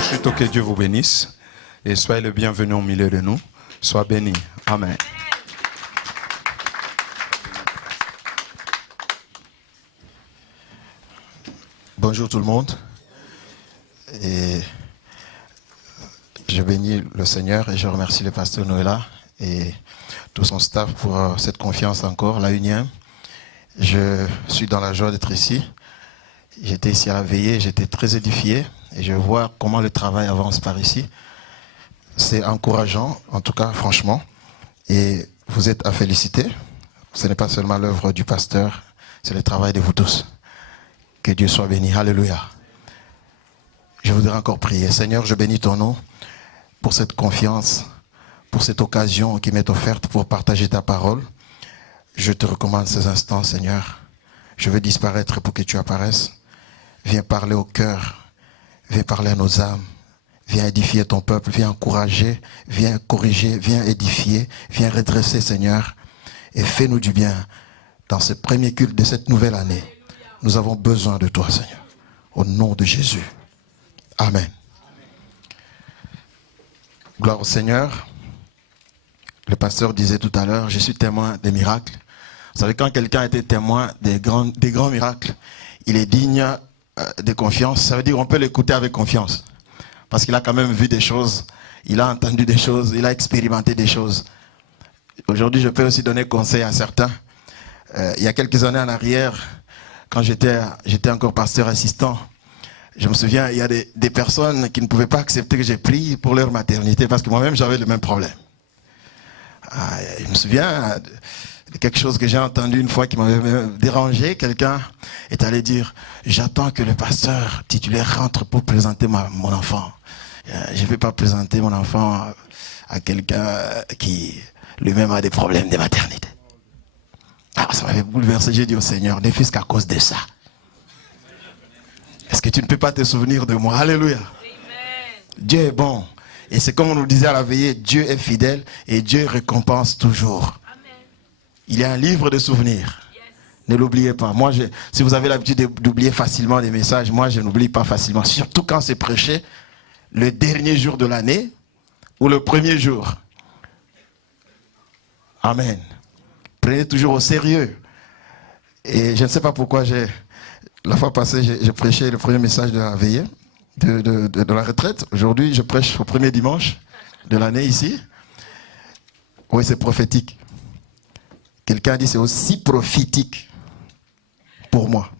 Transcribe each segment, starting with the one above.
Pasteur Chito, que Dieu vous bénisse et soyez le bienvenu au milieu de nous. Sois béni. Amen. Bonjour tout le monde. Et je bénis le Seigneur et je remercie le pasteur Noëlla et tout son staff pour cette confiance encore, la unième. Je suis dans la joie d'être ici. J'étais ici à la veillée, j'étais très édifié et je vois comment le travail avance par ici. C'est encourageant, en tout cas, franchement. Et vous êtes à féliciter. Ce n'est pas seulement l'œuvre du pasteur, c'est le travail de vous tous. Que Dieu soit béni. Alléluia. Je voudrais encore prier. Seigneur, je bénis ton nom pour cette confiance, pour cette occasion qui m'est offerte pour partager ta parole. Je te recommande ces instants, Seigneur. Je veux disparaître pour que tu apparaisses. Viens parler au cœur. Viens parler à nos âmes. Viens édifier ton peuple. Viens encourager. Viens corriger. Viens édifier. Viens redresser, Seigneur. Et fais-nous du bien dans ce premier culte de cette nouvelle année. Nous avons besoin de toi, Seigneur. Au nom de Jésus. Amen. Gloire au Seigneur. Le pasteur disait tout à l'heure, je suis témoin des miracles. Vous savez, quand quelqu'un était témoin des grands miracles, il est digne de confiance. Ça veut dire qu'on peut l'écouter avec confiance. Parce qu'il a quand même vu des choses, il a entendu des choses, il a expérimenté des choses. Aujourd'hui, je peux aussi donner conseil à certains. Il y a quelques années en arrière, quand j'étais encore pasteur assistant, je me souviens, il y a des personnes qui ne pouvaient pas accepter que j'ai prie pour leur maternité parce que moi-même j'avais le même problème. Je me souviens de quelque chose que j'ai entendu une fois qui m'avait dérangé. Quelqu'un est allé dire, j'attends que le pasteur titulaire rentre pour présenter mon enfant. Je ne vais pas présenter mon enfant à quelqu'un qui lui-même a des problèmes de maternité. Ça m'avait bouleversé. J'ai dit au Seigneur, ne fût-ce qu'à cause de ça. Est-ce que tu ne peux pas te souvenir de moi? Alléluia. Amen. Dieu est bon. Et c'est comme on nous disait à la veillée, Dieu est fidèle et Dieu récompense toujours. Amen. Il y a un livre de souvenirs. Yes. Ne l'oubliez pas. Moi, si vous avez l'habitude d'oublier facilement des messages, moi, je n'oublie pas facilement. Surtout quand c'est prêché le dernier jour de l'année ou le premier jour. Amen. Prenez toujours au sérieux. Et je ne sais pas pourquoi la fois passée, j'ai prêché le premier message de la veillée, de la retraite. Aujourd'hui, je prêche au premier dimanche de l'année ici. Oui, c'est prophétique. Quelqu'un a dit c'est aussi prophétique pour moi.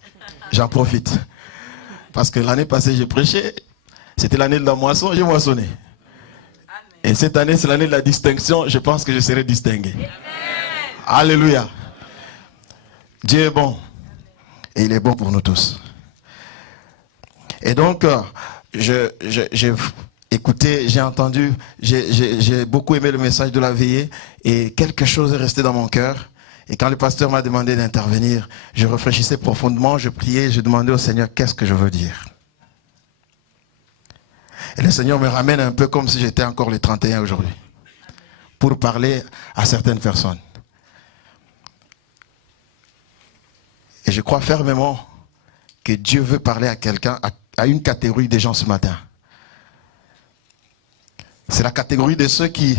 J'en profite. Parce que l'année passée, j'ai prêché. C'était l'année de la moisson, j'ai moissonné. Et cette année, c'est l'année de la distinction. Je pense que je serai distingué. Alléluia. Dieu est bon. Et il est bon pour nous tous. Et donc, j'ai écouté, j'ai entendu, j'ai beaucoup aimé le message de la veillée. Et quelque chose est resté dans mon cœur. Et quand le pasteur m'a demandé d'intervenir, je réfléchissais profondément, je priais, je demandais au Seigneur, qu'est-ce que je veux dire? Et le Seigneur me ramène un peu comme si j'étais encore le 31 aujourd'hui. Pour parler à certaines personnes. Et je crois fermement que Dieu veut parler à quelqu'un, à une catégorie des gens ce matin. C'est la catégorie de ceux qui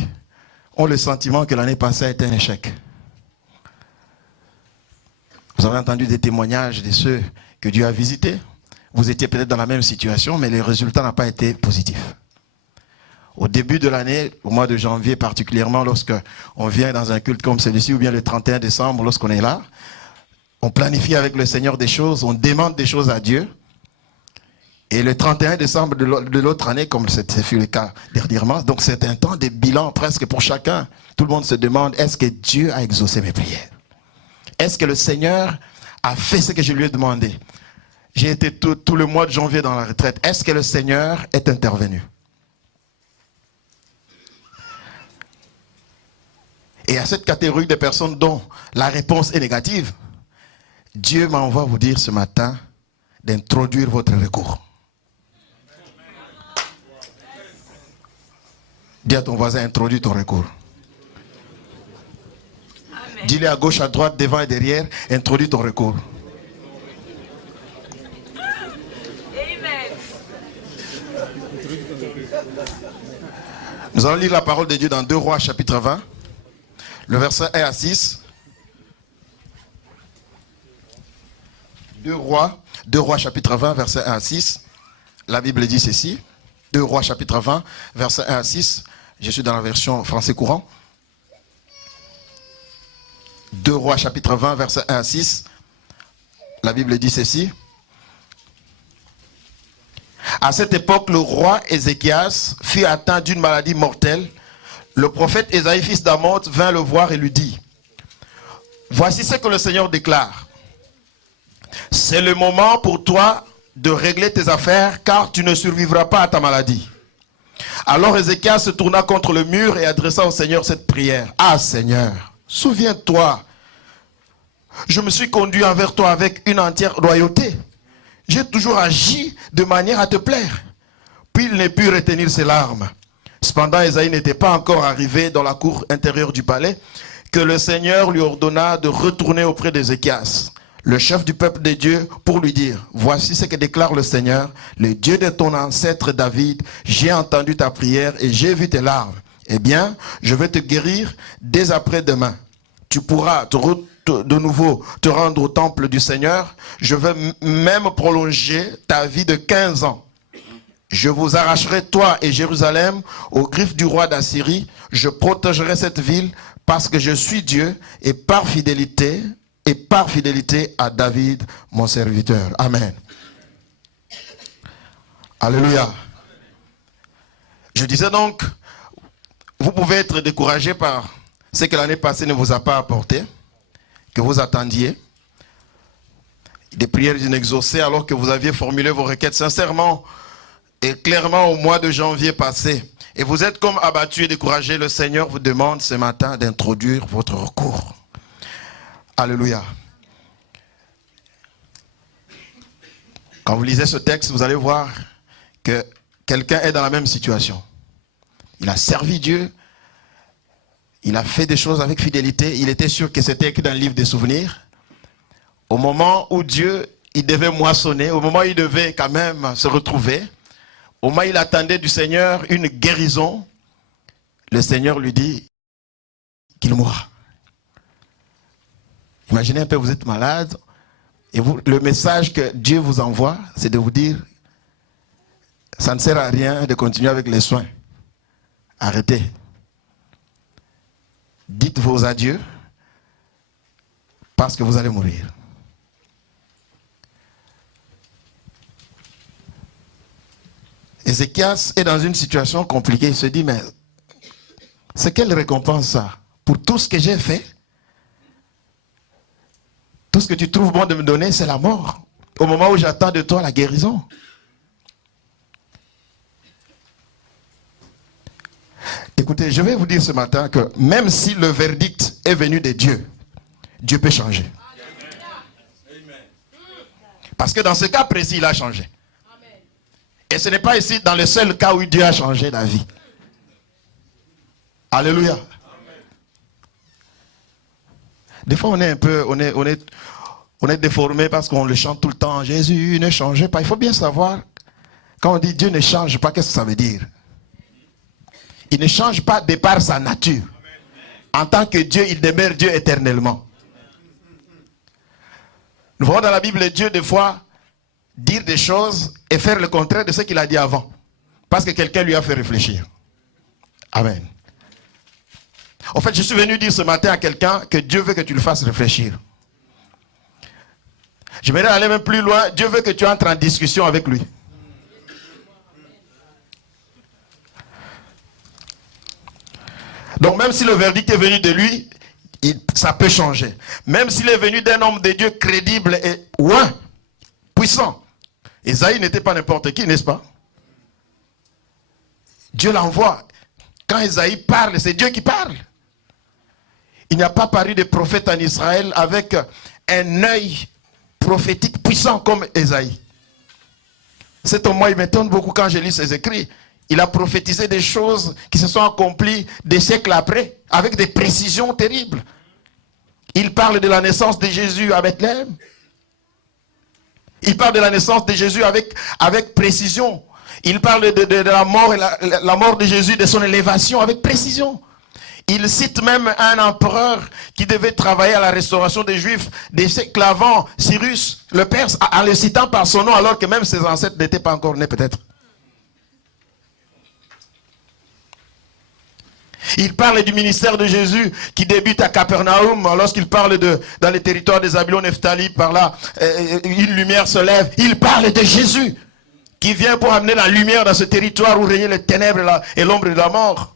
ont le sentiment que l'année passée a été un échec. Vous avez entendu des témoignages de ceux que Dieu a visités. Vous étiez peut-être dans la même situation, mais le résultat n'a pas été positif. Au début de l'année, au mois de janvier particulièrement, lorsque on vient dans un culte comme celui-ci, ou bien le 31 décembre, lorsqu'on est là, on planifie avec le Seigneur des choses, on demande des choses à Dieu. Et le 31 décembre de l'autre année, comme ce fut le cas dernièrement, donc c'est un temps de bilan presque pour chacun. Tout le monde se demande, est-ce que Dieu a exaucé mes prières? Est-ce que le Seigneur a fait ce que je lui ai demandé? J'ai été tout le mois de janvier dans la retraite. Est-ce que le Seigneur est intervenu? Et à cette catégorie de personnes dont la réponse est négative, Dieu m'envoie vous dire ce matin d'introduire votre recours. Dis à ton voisin, introduis ton recours. Dis-le à gauche, à droite, devant et derrière, introduis ton recours. Nous allons lire la parole de Dieu dans 2 Rois chapitre 20, le verset 1 à 6. 2 Rois chapitre 20, verset 1 à 6. La Bible dit ceci. 2 Rois chapitre 20, verset 1 à 6. Je suis dans la version français courant. 2 Rois chapitre 20, verset 1 à 6. La Bible dit ceci. À cette époque, le roi Ézéchias fut atteint d'une maladie mortelle. Le prophète Ésaïe, fils d'Amoz, vint le voir et lui dit: voici ce que le Seigneur déclare. C'est le moment pour toi de régler tes affaires, car tu ne survivras pas à ta maladie. Alors Ézéchias se tourna contre le mur et adressa au Seigneur cette prière. Ah Seigneur, souviens-toi, je me suis conduit envers toi avec une entière loyauté. J'ai toujours agi de manière à te plaire. Puis il ne put retenir ses larmes. Cependant, Ésaïe n'était pas encore arrivé dans la cour intérieure du palais que le Seigneur lui ordonna de retourner auprès d'Ézéchias, le chef du peuple de Dieu, pour lui dire: voici ce que déclare le Seigneur, le Dieu de ton ancêtre David. J'ai entendu ta prière et j'ai vu tes larmes. Eh bien, je vais te guérir dès après-demain. Tu pourras de nouveau te rendre au temple du Seigneur. Je vais même prolonger ta vie de 15 ans. Je vous arracherai, toi et Jérusalem, aux griffes du roi d'Assyrie. Je protégerai cette ville parce que je suis Dieu et par fidélité à David, mon serviteur. Amen. Alléluia. Je disais donc, vous pouvez être découragé par ce que l'année passée ne vous a pas apporté, que vous attendiez, des prières inexaucées alors que vous aviez formulé vos requêtes sincèrement et clairement au mois de janvier passé. Et vous êtes comme abattu et découragé. Le Seigneur vous demande ce matin d'introduire votre recours. Alléluia. Quand vous lisez ce texte, vous allez voir que quelqu'un est dans la même situation. Il a servi Dieu. Il a fait des choses avec fidélité. Il était sûr que c'était écrit dans le livre des souvenirs. Au moment où Dieu, il devait moissonner, au moment où il devait quand même se retrouver, au moment où il attendait du Seigneur une guérison, le Seigneur lui dit qu'il mourra. Imaginez un peu, vous êtes malade, et le message que Dieu vous envoie, c'est de vous dire: ça ne sert à rien de continuer avec les soins. Arrêtez. Dites vos adieux, parce que vous allez mourir. Ézéchias est dans une situation compliquée. Il se dit: mais c'est quelle récompense ça? Pour tout ce que j'ai fait, tout ce que tu trouves bon de me donner, c'est la mort. Au moment où j'attends de toi la guérison. Écoutez, je vais vous dire ce matin que même si le verdict est venu de Dieu, Dieu peut changer. Parce que dans ce cas précis, il a changé. Et ce n'est pas ici dans le seul cas où Dieu a changé la vie. Alléluia. Des fois, on est un peu, on est déformé parce qu'on le chante tout le temps. Jésus ne change pas. Il faut bien savoir, quand on dit Dieu ne change pas, qu'est-ce que ça veut dire? Il ne change pas de par sa nature. En tant que Dieu, il demeure Dieu éternellement. Nous voyons dans la Bible Dieu des fois dire des choses et faire le contraire de ce qu'il a dit avant. Parce que quelqu'un lui a fait réfléchir. Amen. En fait, je suis venu dire ce matin à quelqu'un que Dieu veut que tu le fasses réfléchir. Je vais aller même plus loin. Dieu veut que tu entres en discussion avec lui. Donc même si le verdict est venu de lui, ça peut changer. Même s'il est venu d'un homme de Dieu crédible et puissant. Ésaïe n'était pas n'importe qui, n'est-ce pas? Dieu l'envoie. Quand Ésaïe parle, c'est Dieu qui parle. Il n'y a pas paru de prophète en Israël avec un œil prophétique puissant comme Ésaïe. Cet homme, moi, il m'étonne beaucoup quand je lis ses écrits. Il a prophétisé des choses qui se sont accomplies des siècles après, avec des précisions terribles. Il parle de la naissance de Jésus à Bethléem. Il parle de la naissance de Jésus avec précision. Il parle de la mort et la mort de Jésus, de son élévation avec précision. Il cite même un empereur qui devait travailler à la restauration des Juifs, des siècles avant, Cyrus, le Perse, en le citant par son nom, alors que même ses ancêtres n'étaient pas encore nés peut-être. Il parle du ministère de Jésus qui débute à Capernaum, lorsqu'il parle dans les territoires des Zabulon, Nephtali, par là, une lumière se lève. Il parle de Jésus qui vient pour amener la lumière dans ce territoire où régnaient les ténèbres et l'ombre de la mort.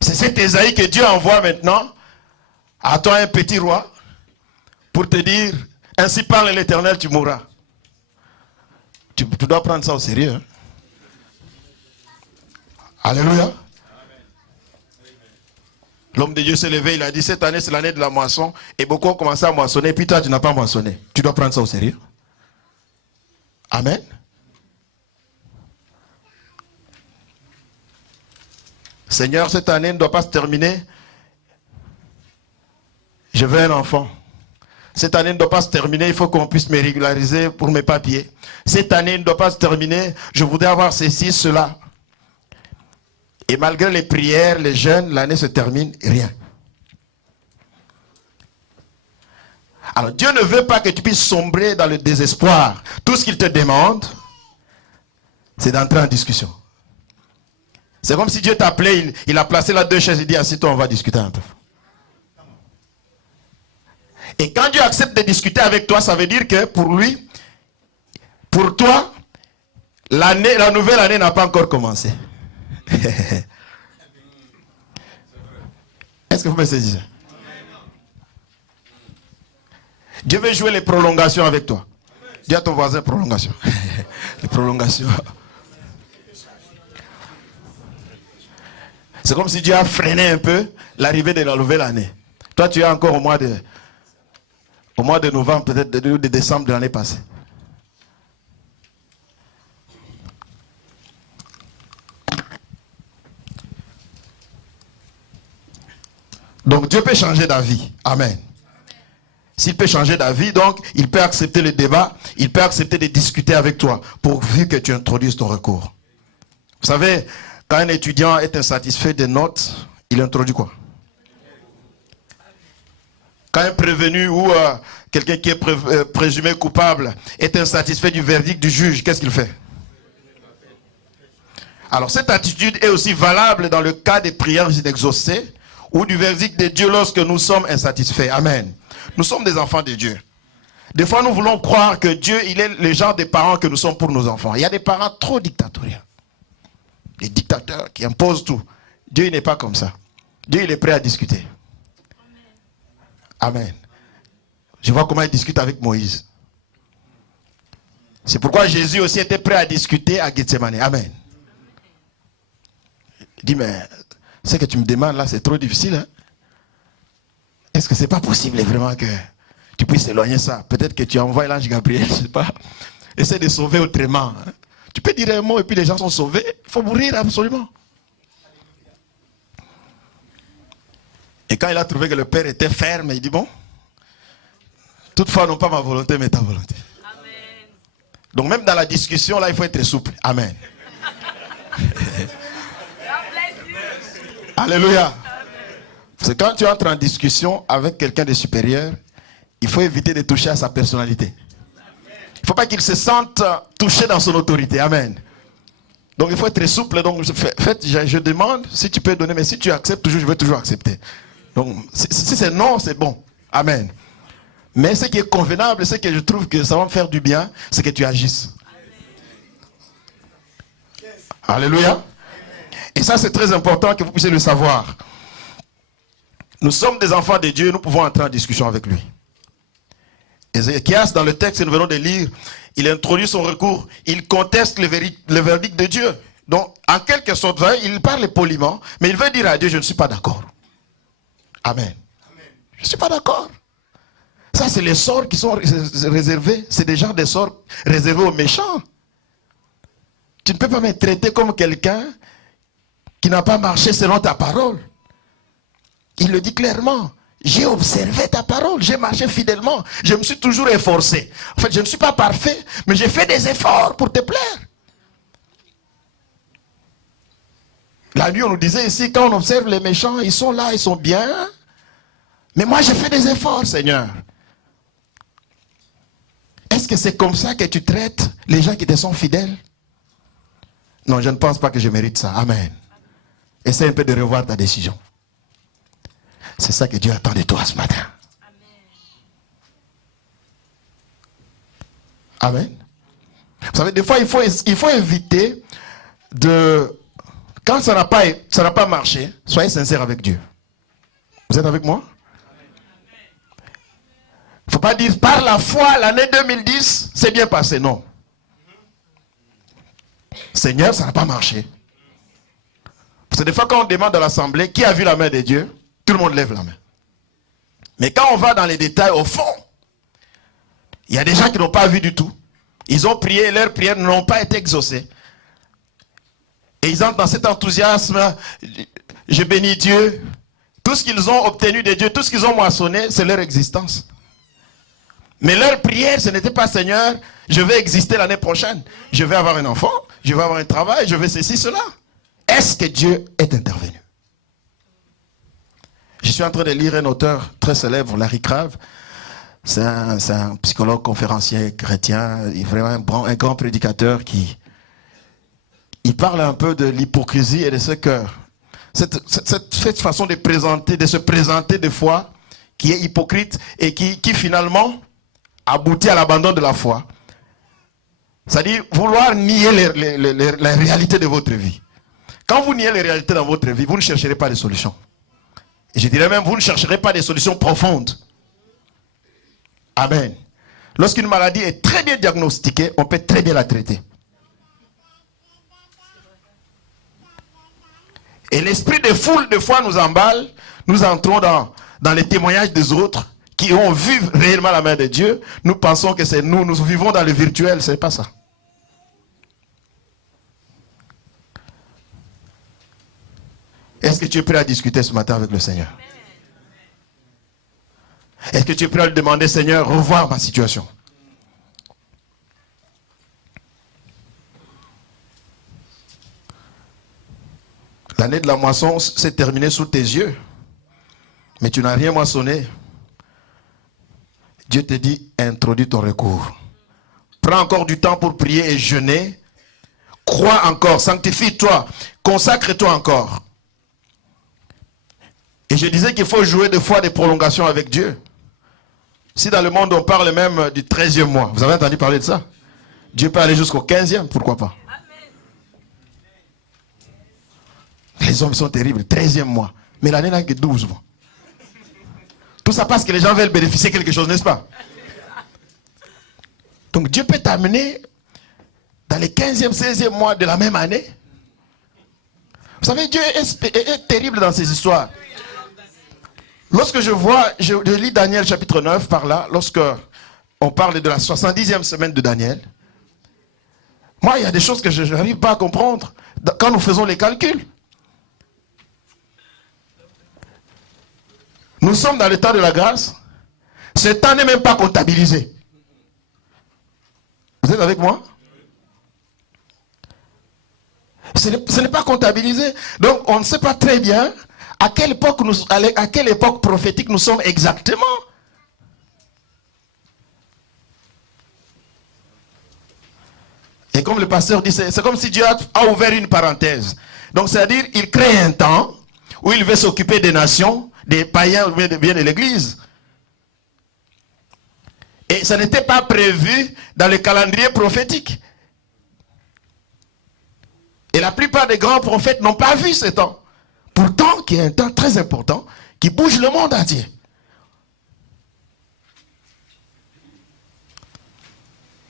C'est cet Ésaïe que Dieu envoie maintenant à toi, un petit roi, pour te dire, ainsi parle l'Éternel, tu mourras. Tu dois prendre ça au sérieux. Hein? Alléluia. L'homme de Dieu s'est levé, il a dit, cette année c'est l'année de la moisson, et beaucoup ont commencé à moissonner, puis toi tu n'as pas moissonné. Tu dois prendre ça au sérieux. Amen. Seigneur, cette année ne doit pas se terminer. Je veux un enfant. Cette année ne doit pas se terminer, il faut qu'on puisse me régulariser pour mes papiers. Cette année ne doit pas se terminer, je voudrais avoir ceci, cela. Et malgré les prières, les jeûnes, l'année se termine, rien. Alors Dieu ne veut pas que tu puisses sombrer dans le désespoir. Tout ce qu'il te demande, c'est d'entrer en discussion. C'est comme si Dieu t'appelait, il a placé là 2 chaises, il dit, assis-toi, on va discuter un peu. Et quand Dieu accepte de discuter avec toi, ça veut dire que pour lui, pour toi, la nouvelle année n'a pas encore commencé. Est-ce que vous me saisissez? Dieu veut jouer les prolongations avec toi. Dis à ton voisin prolongation. Les prolongations. C'est comme si Dieu a freiné un peu l'arrivée de la nouvelle année. Toi, tu es encore au mois de novembre, peut-être de décembre de l'année passée. Donc Dieu peut changer d'avis. Amen. S'il peut changer d'avis, donc il peut accepter le débat, il peut accepter de discuter avec toi, pourvu que tu introduises ton recours. Vous savez, quand un étudiant est insatisfait des notes, il introduit quoi? Quand un prévenu ou quelqu'un qui est présumé coupable est insatisfait du verdict du juge, qu'est-ce qu'il fait? Alors cette attitude est aussi valable dans le cas des prières inexaucées ou du verdict de Dieu lorsque nous sommes insatisfaits. Amen. Nous sommes des enfants de Dieu. Des fois, nous voulons croire que Dieu, il est le genre de parents que nous sommes pour nos enfants. Il y a des parents trop dictatoriaux. Des dictateurs qui imposent tout. Dieu, il n'est pas comme ça. Dieu, il est prêt à discuter. Amen. Je vois comment il discute avec Moïse. C'est pourquoi Jésus aussi était prêt à discuter à Gethsemane. Amen. Il dit, mais ce que tu me demandes là, c'est trop difficile. Hein? Est-ce que c'est pas possible vraiment que tu puisses éloigner ça? Peut-être que tu envoies l'ange Gabriel, je sais pas. Essaie de sauver autrement. Hein? Tu peux dire un mot et puis les gens sont sauvés. Il faut mourir absolument. Et quand il a trouvé que le Père était ferme, il dit, bon, toutefois non pas ma volonté, mais ta volonté. Amen. Donc même dans la discussion, là, il faut être souple. Amen. Alléluia. C'est quand tu entres en discussion avec quelqu'un de supérieur, il faut éviter de toucher à sa personnalité. Il ne faut pas qu'il se sente touché dans son autorité. Amen. Donc il faut être souple. Donc je demande si tu peux donner, mais si tu acceptes toujours, je vais toujours accepter. Donc si c'est non, c'est bon. Amen. Mais ce qui est convenable, ce que je trouve que ça va me faire du bien, c'est que tu agisses. Alléluia. Et ça, c'est très important que vous puissiez le savoir. Nous sommes des enfants de Dieu, nous pouvons entrer en discussion avec lui. Ézéchias, dans le texte que nous venons de lire, il introduit son recours, il conteste le verdict de Dieu. Donc, en quelque sorte, il parle poliment, mais il veut dire à Dieu, je ne suis pas d'accord. Amen. Je ne suis pas d'accord. Ça, c'est les sorts qui sont réservés, c'est des genres de sorts réservés aux méchants. Tu ne peux pas me traiter comme quelqu'un qui n'a pas marché selon ta parole. Il le dit clairement. j'ai observé ta parole, j'ai marché fidèlement, je me suis toujours efforcé. En fait, je ne suis pas parfait, mais j'ai fait des efforts pour te plaire. La nuit, on nous disait ici, quand on observe les méchants, ils sont là, ils sont bien. Mais moi, j'ai fait des efforts, Seigneur. Est-ce que c'est comme ça que tu traites les gens qui te sont fidèles? Non, je ne pense pas que je mérite ça. Amen. Essaie un peu de revoir ta décision. C'est ça que Dieu attend de toi ce matin. Amen. Vous savez, des fois, il faut éviter de... Quand ça n'a pas marché, soyez sincère avec Dieu. Vous êtes avec moi? Il ne faut pas dire, par la foi, l'année 2010, c'est bien passé. Non. Seigneur, ça n'a pas marché. Parce que des fois, quand on demande à l'assemblée, qui a vu la main de Dieu? Tout le monde lève la main. Mais quand on va dans les détails, au fond, il y a des gens qui n'ont pas vu du tout. Ils ont prié, leurs prières n'ont pas été exaucées. Et ils entrent dans cet enthousiasme. Je bénis Dieu. Tout ce qu'ils ont obtenu de Dieu, tout ce qu'ils ont moissonné, c'est leur existence. Mais leur prière, ce n'était pas Seigneur, je vais exister l'année prochaine. Je vais avoir un enfant, je vais avoir un travail, je vais ceci, cela. Est-ce que Dieu est intervenu? Je suis en train de lire un auteur très célèbre, Larry Crabb. C'est un psychologue conférencier chrétien, vraiment un grand prédicateur qui... Il parle un peu de l'hypocrisie et de ce que... Cette façon de se présenter des fois, qui est hypocrite et qui finalement aboutit à l'abandon de la foi. C'est-à-dire vouloir nier la réalité de votre vie. Quand vous niez les réalités dans votre vie, vous ne chercherez pas de solutions. Et je dirais même, vous ne chercherez pas des solutions profondes. Amen. Lorsqu'une maladie est très bien diagnostiquée, on peut très bien la traiter. Et l'esprit de foule, de fois, nous emballe. Nous entrons dans les témoignages des autres qui ont vu réellement la main de Dieu. Nous pensons que c'est nous. Nous vivons dans le virtuel. Ce n'est pas ça. Est-ce que tu es prêt à discuter ce matin avec le Seigneur? Est-ce que tu es prêt à lui demander, Seigneur, revoir ma situation? L'année de la moisson s'est terminée sous tes yeux. Mais tu n'as rien moissonné. Dieu te dit, introduis ton recours. Prends encore du temps pour prier et jeûner. Crois encore, sanctifie-toi, consacre-toi encore. Et je disais qu'il faut jouer des fois des prolongations avec Dieu. Si dans le monde on parle même du 13e mois, vous avez entendu parler de ça? Dieu peut aller jusqu'au 15e, pourquoi pas? Les hommes sont terribles, 13e mois. Mais l'année n'a que 12 mois. Tout ça parce que les gens veulent bénéficier de quelque chose, n'est-ce pas? Donc Dieu peut t'amener dans les 15e, 16e mois de la même année. Vous savez, Dieu est terrible dans ces histoires. Lorsque je lis Daniel chapitre 9 par là, lorsque on parle de la 70e semaine de Daniel, moi il y a des choses que je n'arrive pas à comprendre quand nous faisons les calculs. Nous sommes dans le temps de la grâce. Ce temps n'est même pas comptabilisé. Vous êtes avec moi? Ce n'est pas comptabilisé. Donc on ne sait pas très bien à quelle époque prophétique nous sommes exactement. Et comme le pasteur dit, c'est comme si Dieu a ouvert une parenthèse. Donc c'est-à-dire il crée un temps où il veut s'occuper des nations, des païens ou bien de l'église. Et ça n'était pas prévu dans le calendrier prophétique. Et la plupart des grands prophètes n'ont pas vu ce temps. Pourtant, qui est un temps très important, qui bouge le monde entier.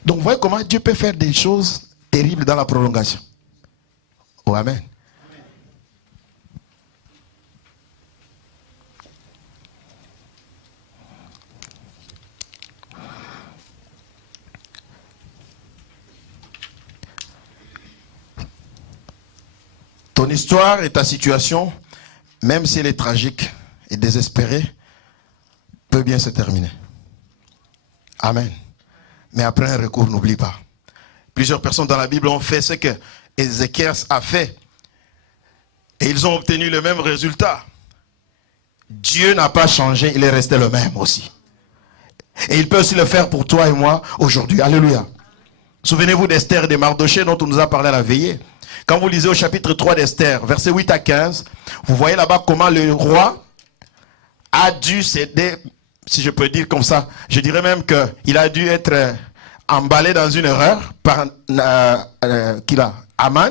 Donc, vous voyez comment Dieu peut faire des choses terribles dans la prolongation. Oh, amen. Ton histoire et ta situation, même si elle est tragique et désespérée, peut bien se terminer. Amen. Mais après un recours, n'oublie pas. Plusieurs personnes dans la Bible ont fait ce que Ézéchias a fait. Et ils ont obtenu le même résultat. Dieu n'a pas changé, il est resté le même aussi. Et il peut aussi le faire pour toi et moi aujourd'hui. Alléluia. Souvenez-vous d'Esther et de Mardochée dont on nous a parlé à la veillée. Quand vous lisez au chapitre 3 d'Esther, versets 8 à 15, vous voyez là-bas comment le roi a dû céder, si je peux dire comme ça. Je dirais même qu'il a dû être emballé dans une erreur par Aman.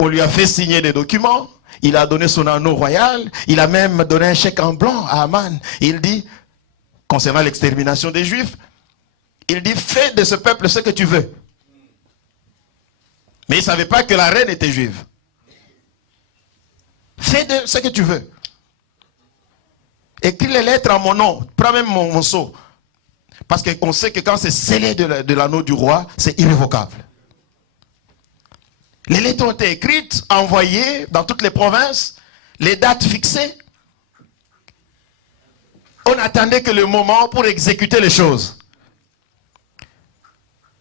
On lui a fait signer des documents. Il a donné son anneau royal. Il a même donné un chèque en blanc à Aman. Il dit, concernant l'extermination des Juifs, il dit, fais de ce peuple ce que tu veux. Mais il ne savait pas que la reine était juive. Fais de ce que tu veux. Écris les lettres en mon nom. Prends même mon sceau. Parce qu'on sait que quand c'est scellé de l'anneau du roi, c'est irrévocable. Les lettres ont été écrites, envoyées dans toutes les provinces, les dates fixées. On attendait que le moment pour exécuter les choses.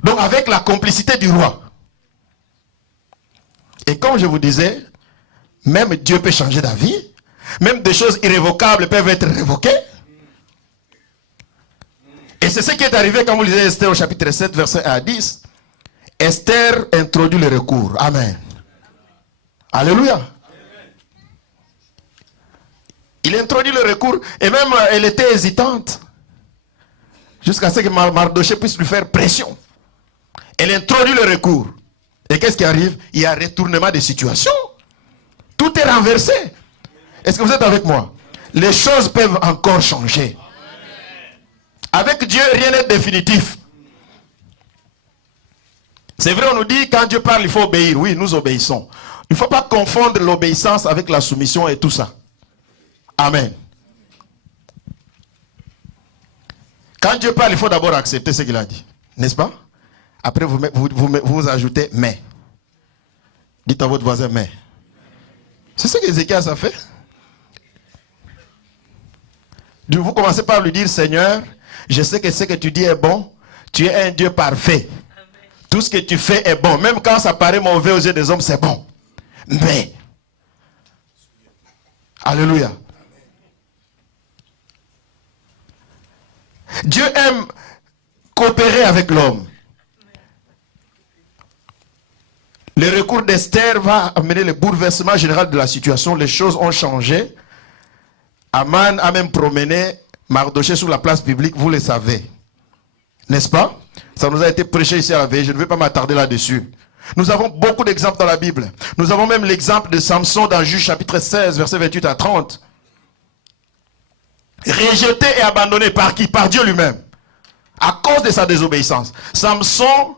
Donc avec la complicité du roi. Et comme je vous disais, même Dieu peut changer d'avis. Même des choses irrévocables peuvent être révoquées. Et c'est ce qui est arrivé quand vous lisez Esther au chapitre 7, verset 1 à 10. Esther introduit le recours. Amen. Alléluia. Il introduit le recours et même elle était hésitante. Jusqu'à ce que Mardochée puisse lui faire pression. Elle introduit le recours. Et qu'est-ce qui arrive? Il y a un retournement de situation. Tout est renversé. Est-ce que vous êtes avec moi? Les choses peuvent encore changer. Avec Dieu, rien n'est définitif. C'est vrai, on nous dit, quand Dieu parle, il faut obéir. Oui, nous obéissons. Il ne faut pas confondre l'obéissance avec la soumission et tout ça. Amen. Quand Dieu parle, il faut d'abord accepter ce qu'il a dit. N'est-ce pas? Après, vous ajoutez « mais ». Dites à votre voisin « mais ». C'est ce qu'Ézéchias a fait. Vous commencez par lui dire « Seigneur, je sais que ce que tu dis est bon. Tu es un Dieu parfait. Tout ce que tu fais est bon. Même quand ça paraît mauvais aux yeux des hommes, c'est bon. Mais, alléluia. Dieu aime coopérer avec l'homme. Le recours d'Esther va amener le bouleversement général de la situation. Les choses ont changé. Aman a même promené Mardochée sur la place publique, vous le savez. N'est-ce pas? Ça nous a été prêché ici à la veille, je ne vais pas m'attarder là-dessus. Nous avons beaucoup d'exemples dans la Bible. Nous avons même l'exemple de Samson dans Juge chapitre 16, versets 28 à 30. Rejeté et abandonné par qui? Par Dieu lui-même. À cause de sa désobéissance. Samson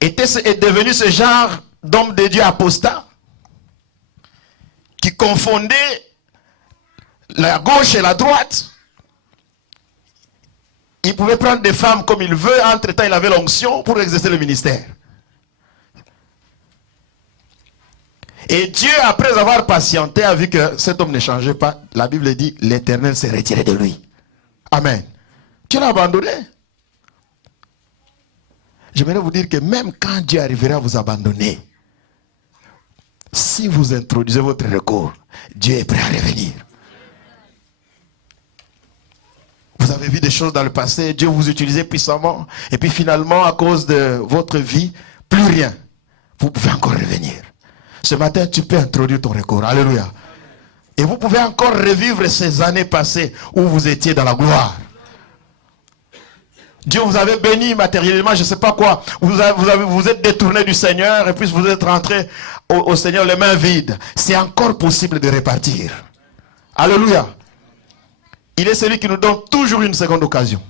est devenu ce genre d'homme de Dieu apostat qui confondait la gauche et la droite. Il pouvait prendre des femmes comme il veut. Entre-temps, il avait l'onction pour exercer le ministère. Et Dieu, après avoir patienté, a vu que cet homme ne changeait pas. La Bible dit, l'Éternel s'est retiré de lui. Amen. Dieu l'a abandonné. J'aimerais vous dire que même quand Dieu arrivera à vous abandonner, si vous introduisez votre recours, Dieu est prêt à revenir. Vous avez vu des choses dans le passé, Dieu vous utilisait puissamment, et puis finalement, à cause de votre vie, plus rien. Vous pouvez encore revenir. Ce matin, tu peux introduire ton recours. Alléluia. Et vous pouvez encore revivre ces années passées où vous étiez dans la gloire. Dieu vous avait béni matériellement, je ne sais pas quoi. Vous êtes détourné du Seigneur et puis vous êtes rentré au Seigneur les mains vides. C'est encore possible de repartir. Alléluia. Il est celui qui nous donne toujours une seconde occasion.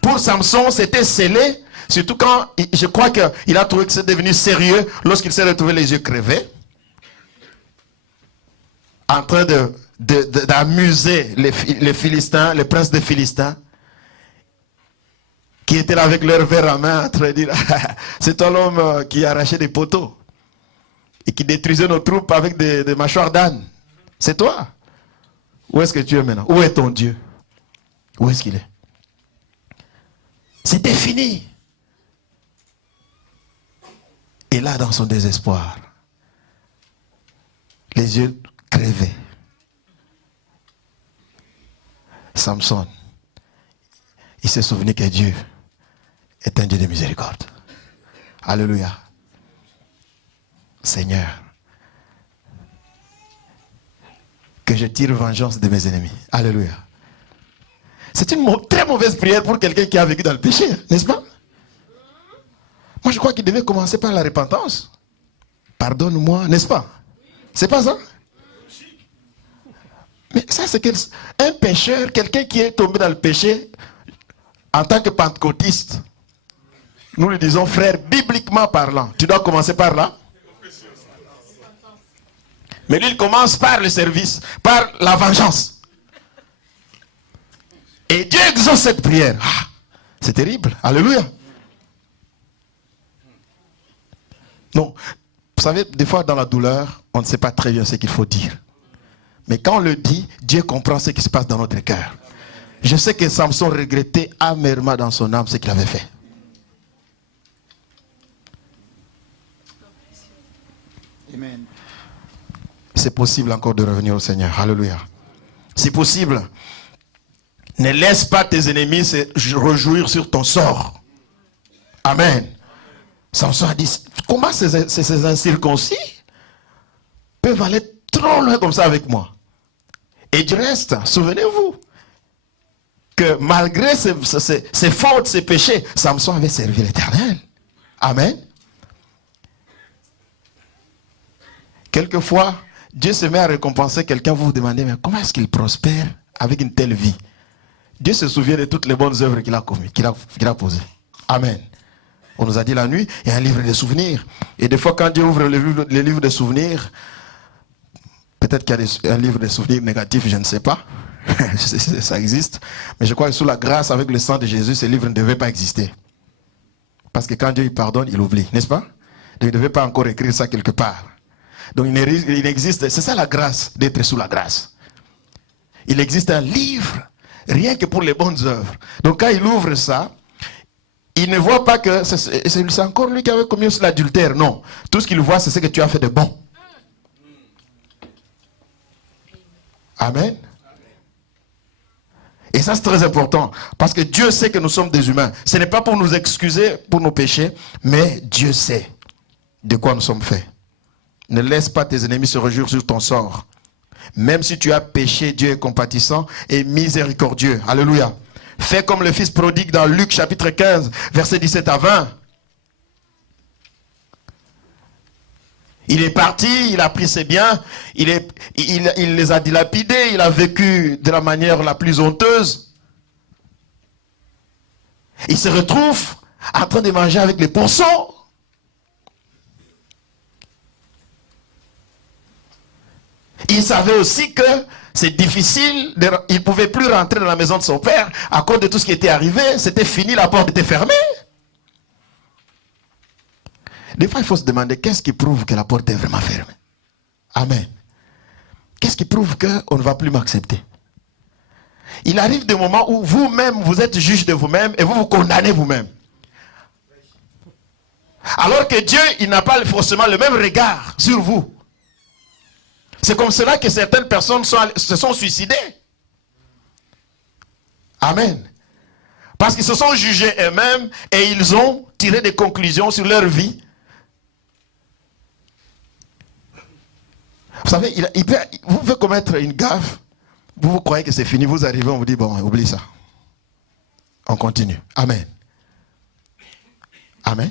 Pour Samson, c'était scellé. Surtout quand, je crois qu'il a trouvé que c'est devenu sérieux lorsqu'il s'est retrouvé les yeux crevés. En train d'amuser les Philistins, les princes des Philistins. Qui étaient là avec leur verre à main en train de dire, c'est toi l'homme qui a arraché des poteaux. et qui détruisait nos troupes avec des mâchoires d'âne. C'est toi. Où est-ce que tu es maintenant? Où est ton Dieu? Où est-ce qu'il est? C'était fini. Et là, dans son désespoir, les yeux crevaient. Samson, il s'est souvenu que Dieu est un Dieu de miséricorde. Alléluia. Seigneur, que je tire vengeance de mes ennemis. Alléluia. C'est une très mauvaise prière pour quelqu'un qui a vécu dans le péché, n'est-ce pas? Moi, je crois qu'il devait commencer par la repentance. Pardonne-moi, n'est-ce pas? C'est pas ça? Mais ça, c'est un pécheur, quelqu'un qui est tombé dans le péché, en tant que pentecôtiste, nous lui disons, frère, bibliquement parlant, tu dois commencer par là. Mais lui, il commence par le service, par la vengeance. Et Dieu exauce cette prière. Ah, c'est terrible. Alléluia. Non, vous savez, des fois dans la douleur, on ne sait pas très bien ce qu'il faut dire. Mais quand on le dit, Dieu comprend ce qui se passe dans notre cœur. Je sais que Samson regrettait amèrement dans son âme ce qu'il avait fait. Amen. C'est possible encore de revenir au Seigneur. Alléluia. C'est possible. Ne laisse pas tes ennemis se réjouir sur ton sort. Amen. Samson a dit, comment ces incirconcis peuvent aller trop loin comme ça avec moi? Et du reste, souvenez-vous que malgré ses fautes, ses péchés, Samson avait servi l'Éternel. Amen. Quelquefois, Dieu se met à récompenser quelqu'un, vous vous demandez, mais comment est-ce qu'il prospère avec une telle vie? Dieu se souvient de toutes les bonnes œuvres qu'il a commises, qu'il a posées. Amen. On nous a dit la nuit, il y a un livre de souvenirs. Et des fois, quand Dieu ouvre les livres de souvenirs, peut-être qu'il y a un livre de souvenirs négatifs, je ne sais pas. Ça existe. Mais je crois que sous la grâce, avec le sang de Jésus, ce livre ne devait pas exister. Parce que quand Dieu il pardonne, il oublie, n'est-ce pas? Donc il ne devait pas encore écrire ça quelque part. Donc il existe, c'est ça la grâce, d'être sous la grâce. Il existe un livre, rien que pour les bonnes œuvres. Donc quand il ouvre ça, il ne voit pas que c'est encore lui qui avait commis l'adultère. Non. Tout ce qu'il voit, c'est ce que tu as fait de bon. Amen. Et ça, c'est très important. Parce que Dieu sait que nous sommes des humains. Ce n'est pas pour nous excuser pour nos péchés, mais Dieu sait de quoi nous sommes faits. Ne laisse pas tes ennemis se réjouir sur ton sort. Même si tu as péché, Dieu est compatissant et miséricordieux. Alléluia. Fais comme le fils prodigue dans Luc chapitre 15, versets 17 à 20. Il est parti, il a pris ses biens, il les a dilapidés, il a vécu de la manière la plus honteuse. Il se retrouve en train de manger avec les pourceaux. Il savait aussi que c'est difficile, il ne pouvait plus rentrer dans la maison de son père à cause de tout ce qui était arrivé, c'était fini, la porte était fermée. Des fois, il faut se demander, qu'est-ce qui prouve que la porte est vraiment fermée? Amen. Qu'est-ce qui prouve qu'on ne va plus m'accepter? Il arrive des moments où vous-même, vous êtes juge de vous-même et vous vous condamnez vous-même. Alors que Dieu, il n'a pas forcément le même regard sur vous. C'est comme cela que certaines personnes se sont suicidées. Amen. Parce qu'ils se sont jugés eux-mêmes et ils ont tiré des conclusions sur leur vie. Vous savez, vous pouvez commettre une gaffe, vous croyez que c'est fini, vous arrivez, on vous dit, bon, oublie ça. On continue. Amen. Amen.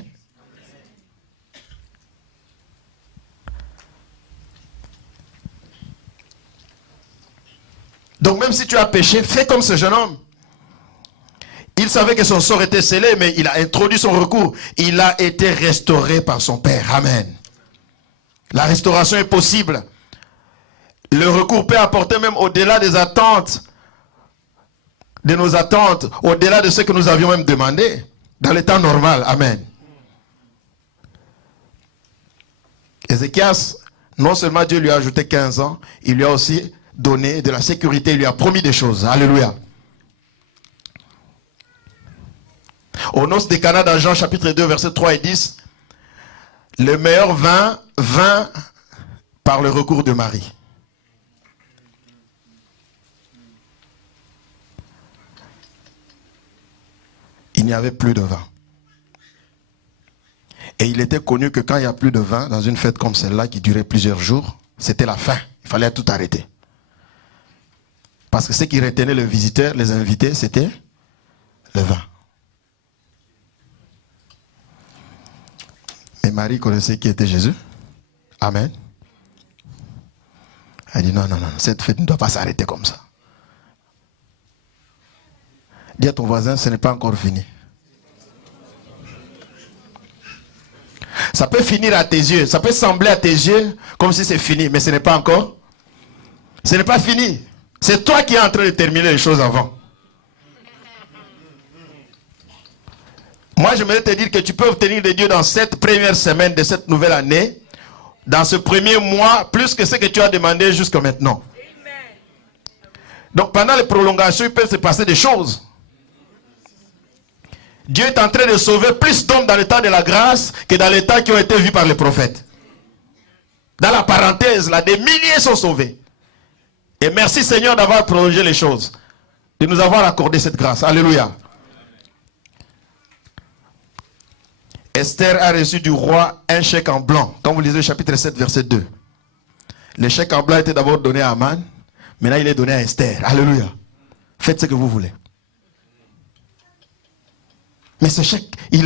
Donc même si tu as péché, fais comme ce jeune homme. Il savait que son sort était scellé, mais il a introduit son recours. Il a été restauré par son Père. Amen. La restauration est possible. Le recours peut apporter même au-delà des attentes, de nos attentes, au-delà de ce que nous avions même demandé, dans le temps normal. Amen. Ézéchias, non seulement Dieu lui a ajouté 15 ans, il lui a aussi donné de la sécurité, il lui a promis des choses. Alléluia. Aux noces de Cana dans Jean chapitre 2, versets 3 et 10, le meilleur vin vint par le recours de Marie. Il n'y avait plus de vin. Et il était connu que quand il n'y a plus de vin, dans une fête comme celle-là qui durait plusieurs jours, c'était la fin. Il fallait tout arrêter. Parce que ce qui retenait les visiteurs, les invités, c'était le vin. Et Marie connaissait qui était Jésus. Amen. Elle dit non, cette fête ne doit pas s'arrêter comme ça. Dis à ton voisin, ce n'est pas encore fini. Ça peut finir à tes yeux, ça peut sembler à tes yeux comme si c'est fini, mais ce n'est pas encore. Ce n'est pas fini. C'est toi qui es en train de terminer les choses avant. Moi, j'aimerais te dire que tu peux obtenir de Dieu dans cette première semaine de cette nouvelle année, dans ce premier mois, plus que ce que tu as demandé jusqu'à maintenant. Donc, pendant les prolongations, il peut se passer des choses. Dieu est en train de sauver plus d'hommes dans le temps de la grâce que dans les temps qui ont été vus par les prophètes. Dans la parenthèse, là, des milliers sont sauvés. Et merci Seigneur d'avoir prolongé les choses, de nous avoir accordé cette grâce. Alléluia. Esther a reçu du roi un chèque en blanc. Quand vous lisez le chapitre 7, verset 2. Le chèque en blanc était d'abord donné à Aman. Maintenant, il est donné à Esther. Alléluia. Faites ce que vous voulez. Mais ce chèque, il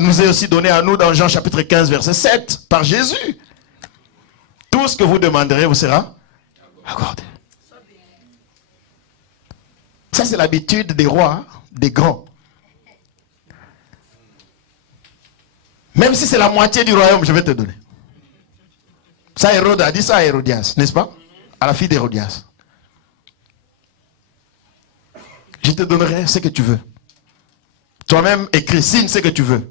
nous est aussi donné à nous dans Jean chapitre 15, verset 7, par Jésus. Tout ce que vous demanderez vous sera accordé. Ça, c'est l'habitude des rois, des grands. Même si c'est la moitié du royaume, je vais te donner. Ça, Hérode a dit ça à Hérodias, n'est-ce pas? À la fille d'Hérodias. Je te donnerai ce que tu veux. Toi-même, écris, signe ce que tu veux.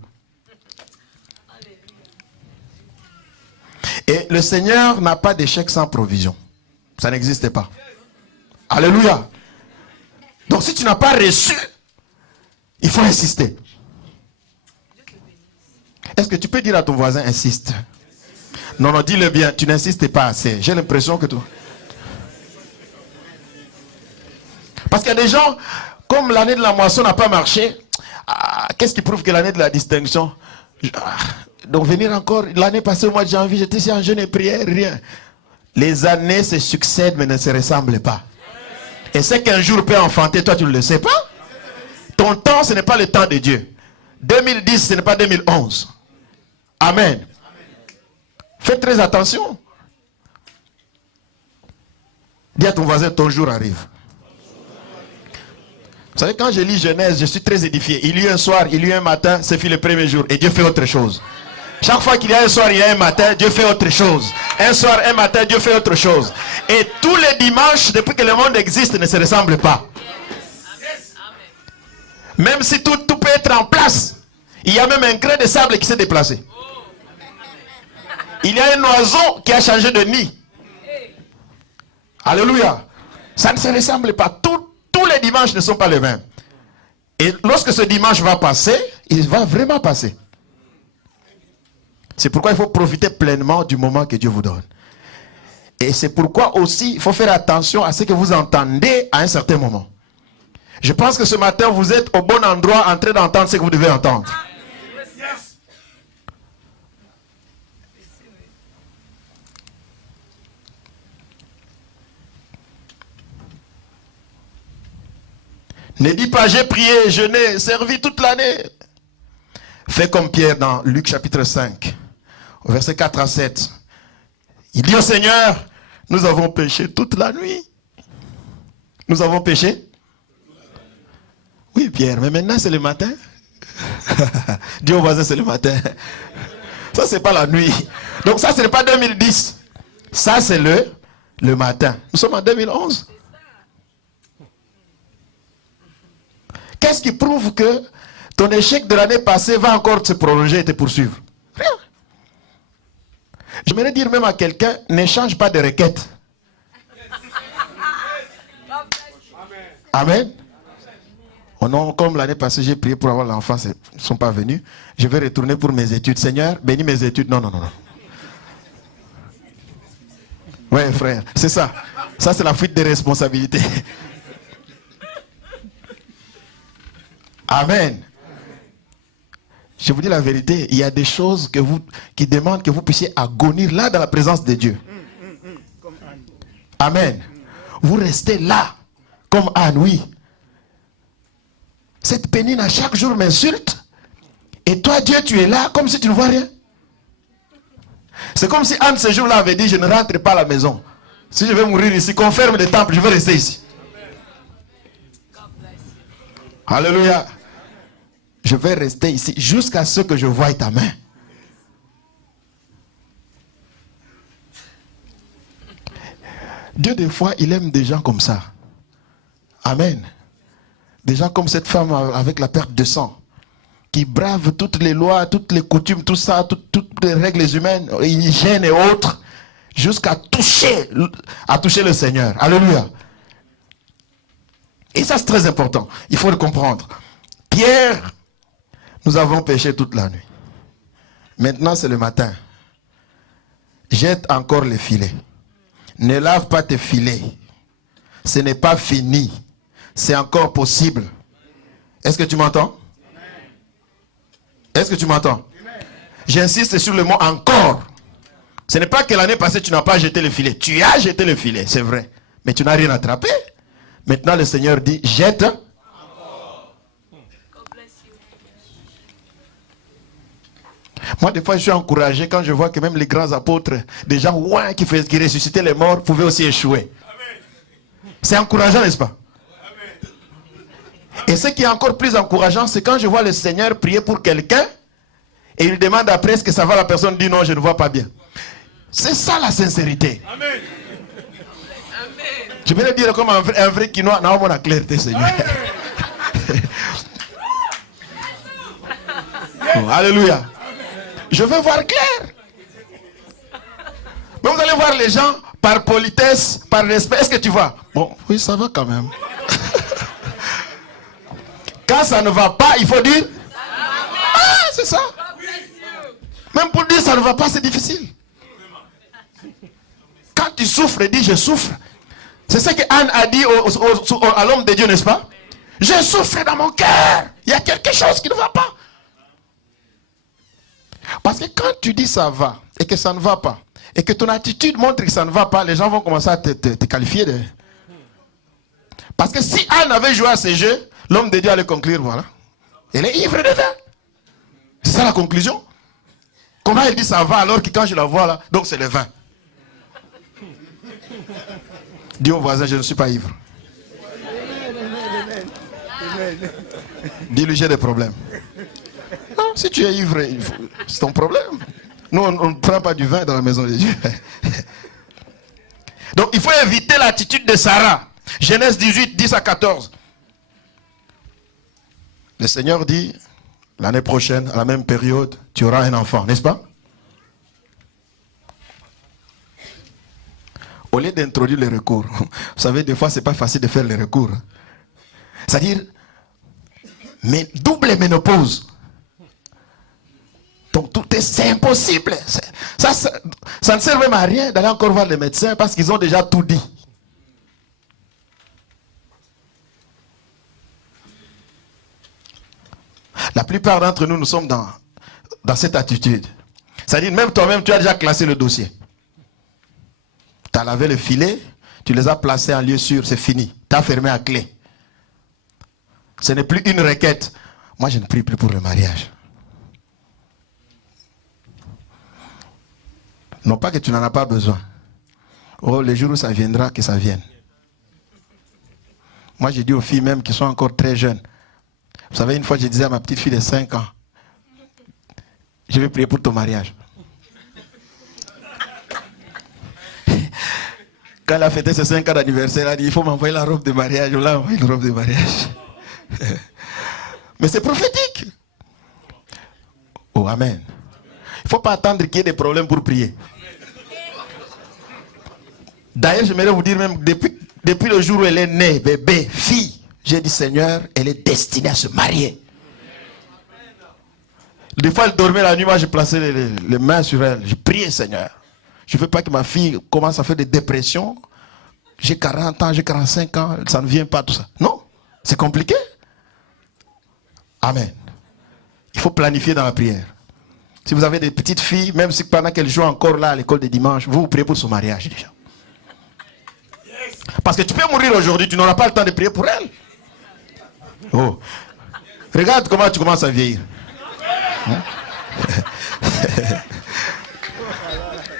Et le Seigneur n'a pas d'échec sans provision. Ça n'existe pas. Alléluia. Donc si tu n'as pas reçu, il faut insister. Est-ce que tu peux dire à ton voisin, insiste? Non, dis-le bien, tu n'insistes pas assez. J'ai l'impression que tu... Parce qu'il y a des gens, comme l'année de la moisson n'a pas marché, qu'est-ce qui prouve que l'année de la distinction? Donc venir encore, l'année passée au mois de janvier, j'étais ici en jeûne et prière, rien. Les années se succèdent mais ne se ressemblent pas. Et c'est qu'un jour peut enfanter, toi tu ne le sais pas. Ton temps, ce n'est pas le temps de Dieu. 2010, ce n'est pas 2011. Amen. Faites très attention. Dis à ton voisin, ton jour arrive. Vous savez, quand je lis Genèse, je suis très édifié. Il y a eu un soir, il y a eu un matin, c'est fini le premier jour. Et Dieu fait autre chose. Chaque fois qu'il y a un soir, il y a un matin, Dieu fait autre chose. Un soir, un matin, Dieu fait autre chose. Et tous les dimanches, depuis que le monde existe, ne se ressemblent pas. Même si tout peut être en place, il y a même un grain de sable qui s'est déplacé. Il y a un oiseau qui a changé de nid. Alléluia. Ça ne se ressemble pas. Tous les dimanches ne sont pas les mêmes. Et lorsque ce dimanche va passer, il va vraiment passer. C'est pourquoi il faut profiter pleinement du moment que Dieu vous donne. Et c'est pourquoi aussi, il faut faire attention à ce que vous entendez à un certain moment. Je pense que ce matin, vous êtes au bon endroit en train d'entendre ce que vous devez entendre. Ne dis pas, j'ai prié, jeûné, servi toute l'année. Fais comme Pierre dans Luc chapitre 5, au verset 4 à 7. Il dit au Seigneur, nous avons péché toute la nuit. Nous avons péché? Oui, Pierre, mais maintenant c'est le matin. Dis au voisin, c'est le matin. Ça, c'est pas la nuit. Donc ça, ce n'est pas 2010. Ça, c'est le matin. Nous sommes en 2011. Qu'est-ce qui prouve que ton échec de l'année passée va encore se prolonger et te poursuivre? Rien. J'aimerais dire même à quelqu'un, n'échange pas de requêtes. Amen. Oh non, comme l'année passée, j'ai prié pour avoir l'enfant, ils ne sont pas venus. Je vais retourner pour mes études. Seigneur, bénis mes études. Non, non, non, non. Ouais, frère, c'est ça. Ça, c'est la fuite des responsabilités. Amen. Je vous dis la vérité, il y a des choses qui demandent que vous puissiez agonir là dans la présence de Dieu. Amen. Vous restez là, comme Anne, oui. Cette pénine à chaque jour m'insulte. Et toi, Dieu, tu es là comme si tu ne vois rien. C'est comme si Anne, ce jour-là, avait dit, je ne rentre pas à la maison. Si je vais mourir ici, qu'on ferme les temples, je vais rester ici. Alléluia. Je vais rester ici jusqu'à ce que je voie ta main. Dieu, des fois, il aime des gens comme ça. Amen. Des gens comme cette femme avec la perte de sang, qui bravent toutes les lois, toutes les coutumes, tout ça, toutes les règles humaines, hygiène et autres, jusqu'à toucher le Seigneur. Alléluia. Et ça, c'est très important. Il faut le comprendre. Pierre, nous avons péché toute la nuit. Maintenant, c'est le matin. Jette encore les filets. Ne lave pas tes filets. Ce n'est pas fini. C'est encore possible. Est-ce que tu m'entends? Est-ce que tu m'entends? J'insiste sur le mot encore. Ce n'est pas que l'année passée, tu n'as pas jeté le filet. Tu as jeté le filet, c'est vrai. Mais tu n'as rien attrapé. Maintenant, le Seigneur dit, jette. Moi, des fois, je suis encouragé quand je vois que même les grands apôtres, des gens ouin, qui ressuscitaient les morts, pouvaient aussi échouer. C'est encourageant, n'est-ce pas? Et ce qui est encore plus encourageant, c'est quand je vois le Seigneur prier pour quelqu'un et il demande après est-ce que ça va, la personne dit non, je ne vois pas bien. C'est ça la sincérité. Amen. Je vais le dire comme un vrai quinois, non, on a clarté, Seigneur. Oh, alléluia. Je veux voir clair. Mais vous allez voir les gens par politesse, par respect. Est-ce que tu vois? Bon, oui, ça va quand même. Quand ça ne va pas, il faut dire ah, c'est ça. Même pour dire ça ne va pas, c'est difficile. Quand tu souffres, dis je souffre. C'est ce que Anne a dit à l'homme de Dieu, n'est-ce pas? Je souffre dans mon cœur. Il y a quelque chose qui ne va pas. Parce que quand tu dis ça va et que ça ne va pas, et que ton attitude montre que ça ne va pas, les gens vont commencer à te qualifier de... Parce que si Anne avait joué à ce jeu, l'homme de Dieu allait conclure, voilà. Elle est ivre de vin. C'est ça la conclusion. Comment elle dit ça va alors que quand je la vois là, donc c'est le vin. Dis au voisin, je ne suis pas ivre. Dis-lui, j'ai des problèmes. Non, si tu es ivre, c'est ton problème. Nous, on ne prend pas du vin dans la maison de Dieu. Donc, il faut éviter l'attitude de Sarah. Genèse 18, 10 à 14. Le Seigneur dit, l'année prochaine, à la même période, tu auras un enfant, n'est-ce pas? Au lieu d'introduire les recours, vous savez, des fois, ce n'est pas facile de faire les recours. C'est-à-dire, mais double ménopause. Donc, c'est impossible. Ça ne sert même à rien d'aller encore voir les médecins parce qu'ils ont déjà tout dit. La plupart d'entre nous, nous sommes dans cette attitude. C'est-à-dire, même toi-même, tu as déjà classé le dossier. Tu as lavé le filet, tu les as placés en lieu sûr, c'est fini. Tu as fermé à clé. Ce n'est plus une requête. Moi, je ne prie plus pour le mariage. Non pas que tu n'en as pas besoin. Oh, le jour où ça viendra, que ça vienne. Moi, j'ai dit aux filles même qui sont encore très jeunes. Vous savez, une fois, je disais à ma petite fille de 5 ans, je vais prier pour ton mariage. Quand elle a fêté ses 5 ans d'anniversaire, elle a dit, il faut m'envoyer la robe de mariage. On l'a envoyé une robe de mariage. Mais c'est prophétique. Oh, amen. Il ne faut pas attendre qu'il y ait des problèmes pour prier. D'ailleurs, j'aimerais vous dire même, depuis le jour où elle est née, bébé, fille, j'ai dit, Seigneur, elle est destinée à se marier. Des fois, elle dormait la nuit, moi, j'ai placé les mains sur elle. J'ai prié, Seigneur. Je ne veux pas que ma fille commence à faire des dépressions. J'ai 40 ans, j'ai 45 ans, ça ne vient pas tout ça. Non, c'est compliqué. Amen. Il faut planifier dans la prière. Si vous avez des petites filles, même si pendant qu'elles jouent encore là à l'école de dimanche, vous priez pour son mariage déjà. Parce que tu peux mourir aujourd'hui, tu n'auras pas le temps de prier pour elle. Oh. Regarde comment tu commences à vieillir.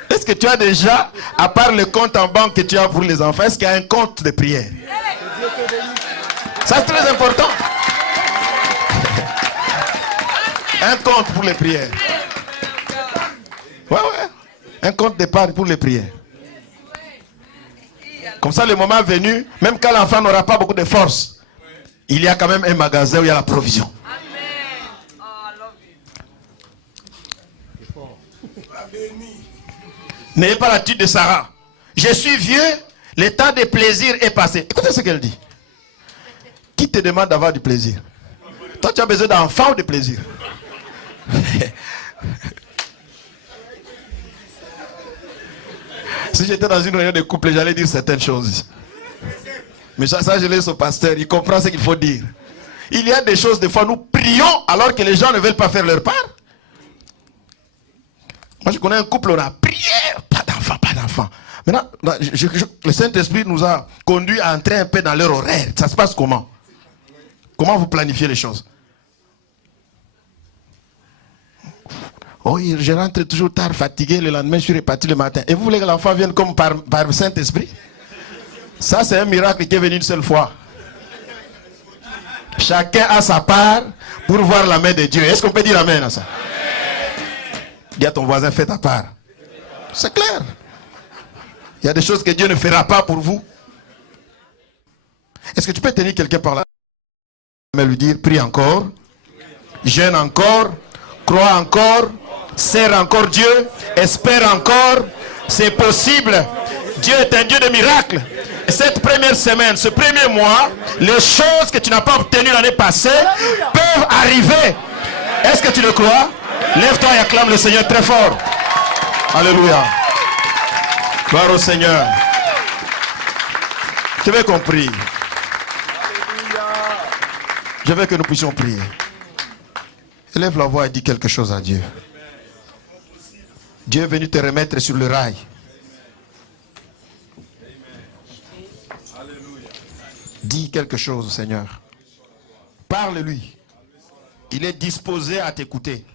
Est-ce que tu as déjà, à part le compte en banque que tu as pour les enfants, est-ce qu'il y a un compte de prière? Ça c'est très important. Un compte pour les prières. Ouais. Un compte d'épargne pour les prières. Comme ça, le moment venu, même quand l'enfant n'aura pas beaucoup de force, il y a quand même un magasin où il y a la provision. N'ayez pas l'attitude de Sarah. Je suis vieux, le temps de plaisir est passé. Écoutez ce qu'elle dit. Qui te demande d'avoir du plaisir? Toi, tu as besoin d'enfant ou de plaisir? Si j'étais dans une réunion de couple, j'allais dire certaines choses. Mais ça, je laisse au pasteur, il comprend ce qu'il faut dire. Il y a des choses, des fois, nous prions alors que les gens ne veulent pas faire leur part. Moi, je connais un couple, on a prié, pas d'enfant. Maintenant, le Saint-Esprit nous a conduit à entrer un peu dans leur horaire. Ça se passe comment? Comment vous planifiez les choses? Oh, je rentre toujours tard, fatigué, le lendemain, je suis reparti le matin. Et vous voulez que l'enfant vienne comme par le Saint-Esprit? Ça, c'est un miracle qui est venu une seule fois. Chacun a sa part pour voir la main de Dieu. Est-ce qu'on peut dire amen à ça? Dis à ton voisin, fais ta part. C'est clair. Il y a des choses que Dieu ne fera pas pour vous. Est-ce que tu peux tenir quelqu'un par là? Mais lui dire, prie encore, jeûne encore, crois encore, serre encore Dieu, espère encore, c'est possible. Dieu est un Dieu de miracles. Et cette première semaine, ce premier mois, les choses que tu n'as pas obtenues l'année passée peuvent arriver. Est-ce que tu le crois? Lève-toi et acclame le Seigneur très fort. Alléluia. Gloire au Seigneur. Je veux qu'on prie. Je veux que nous puissions prier. Élève la voix et dis quelque chose à Dieu. Dieu est venu te remettre sur le rail. Dis quelque chose au Seigneur. Parle-lui. Il est disposé à t'écouter.